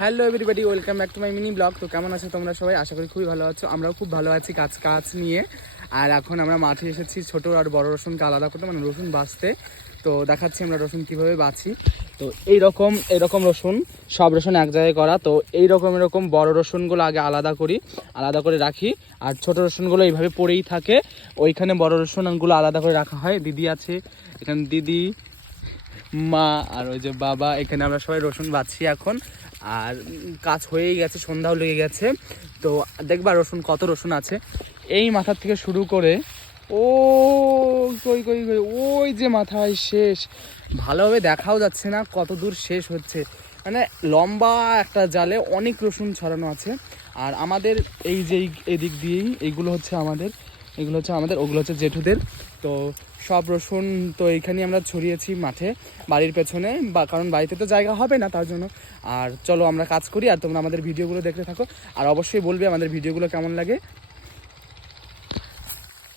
Hello everybody welcome back to my mini blog তো কেমন আছো তোমরা সবাই? আশা করি খুবই ভালো আছো। আমরাও খুব ভালো আছি কাজ কাজ নিয়ে। আর এখন আমরা মাঠে এসেছি ছোট আর বড় রসুনকে আলাদা করতে মানে রসুন বাঁচতে তো দেখাচ্ছি আমরা রসুন কীভাবে বাছি। তো এই রকম এরকম রসুন, সব রসুন এক জায়গায় করা। তো এই রকম এরকম বড় রসুনগুলো আগে আলাদা করি, আলাদা করে রাখি। আর ছোট রসুনগুলো এইভাবে পড়েই থাকে। ওইখানে বড় রসুনগুলো আলাদা করে রাখা হয়। দিদি আছে, এখানে দিদি মা আর ওই যে বাবা, এখানে আমরা সবাই রসুন বাঁচছি এখন। আর কাজ হয়েই গেছে, সন্ধ্যাও লেগে গেছে। তো দেখবা রসুন, কত রসুন আছে। এই মাথার থেকে শুরু করে ও কই কই কই, ওই যে মাথায় শেষ। ভালোভাবে দেখাও যাচ্ছে না কত দূর শেষ হচ্ছে। মানে লম্বা একটা জালে অনেক রসুন ছড়ানো আছে। আর আমাদের এই যে এদিক দিয়েই এইগুলো হচ্ছে আমাদের এগুলো হচ্ছে আমাদের, ওগুলো হচ্ছে জেঠুদের। তো সব রসুন তো এইখানেই আমরা ছড়িয়েছি মাঠে, বাড়ির পেছনে, বা কারণ বাড়িতে তো জায়গা হবে না তার জন্য। আর চলো আমরা কাজ করি, আর তোমরা আমাদের ভিডিওগুলো দেখতে থাকো। আর অবশ্যই বলবে আমাদের ভিডিওগুলো কেমন লাগে।